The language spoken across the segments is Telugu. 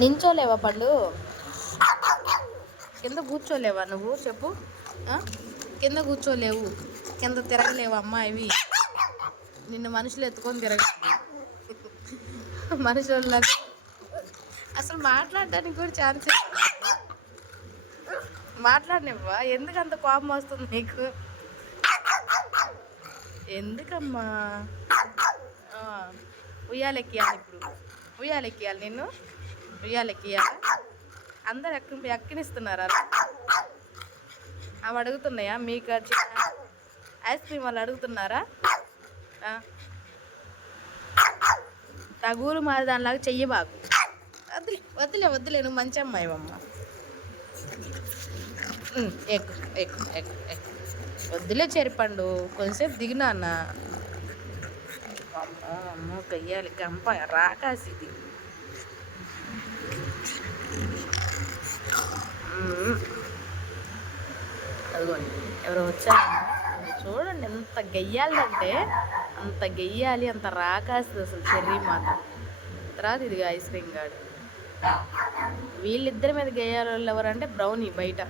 నించోలేవా పండు? కింద కూర్చోలేవా నువ్వు? చెప్పు. కింద కూర్చోలేవు, కింద తిరగలేవు అమ్మా. ఇవి నిన్ను మనుషులు ఎత్తుకొని తిరగ మనుషుల అసలు మాట్లాడడానికి కూడా ఛాన్స్ మాట్లాడినవ్వా? ఎందుకు అంత కోపం వస్తుంది నీకు? ఎందుకమ్మా? ఉయ్యాలెక్కియాలి ఇప్పుడు, ఉయ్యాలెక్కియాలి నిన్ను, ఉయ్యాలెక్కియాలి. అందరు ఎక్కనిస్తున్నారా? అవి అడుగుతున్నాయా మీకు? ఐస్ క్రీమ్ వాళ్ళు అడుగుతున్నారా? తగులు మారి దానిలాగా చెయ్యబాకు. వద్దులే వద్దులే వద్దులే, నువ్వు మంచి అమ్మాయివమ్మ. ఎక్కు ఎక్కు ఎక్కు ఎక్కు. వద్దులే చెరిపండు, కొంచెంసేపు దిగినా అన్న. అమ్మ గయ్యాలి గంప రాకాసిది. అదిగోండి ఎవరో వచ్చారు చూడండి. ఎంత గెయ్యాలంటే అంత గెయ్యాలి, అంత రాకాస్తుంది అసలు చెర్రీ మాత్రం. తర్వాత ఇదిగా ఐస్ క్రీమ్ గాడు. వీళ్ళిద్దరి మీద గెయ్యాలి వాళ్ళు ఎవరంటే బ్రౌనీ. బయట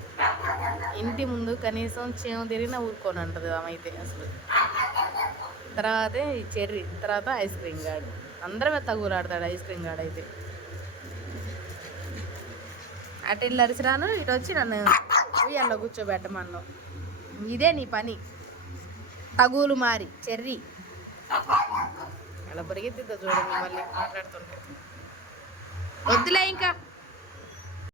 ఇంటి ముందు కనీసం చేమ తిరిగినా ఊరుకొని అంటది ఆమె అయితే అసలు. తర్వాత ఈ చెర్రీ, తర్వాత ఐస్ క్రీమ్ గాడు. అందరి మీద తగులాడతాడు ఐస్ క్రీమ్ గాడు అయితే. అటు ఇల్లు అరిసిరాను, ఇటు వచ్చి నన్ను ఉయ్యాల్లో కూర్చోబెట్టమన్నావు. ఇదే నీ పని. తగులు మారి చెర్రీ అలా పరిగెత్తిద్దా చూడండి మళ్ళీ మాట్లాడుతుంటే. వద్దులే ఇంకా.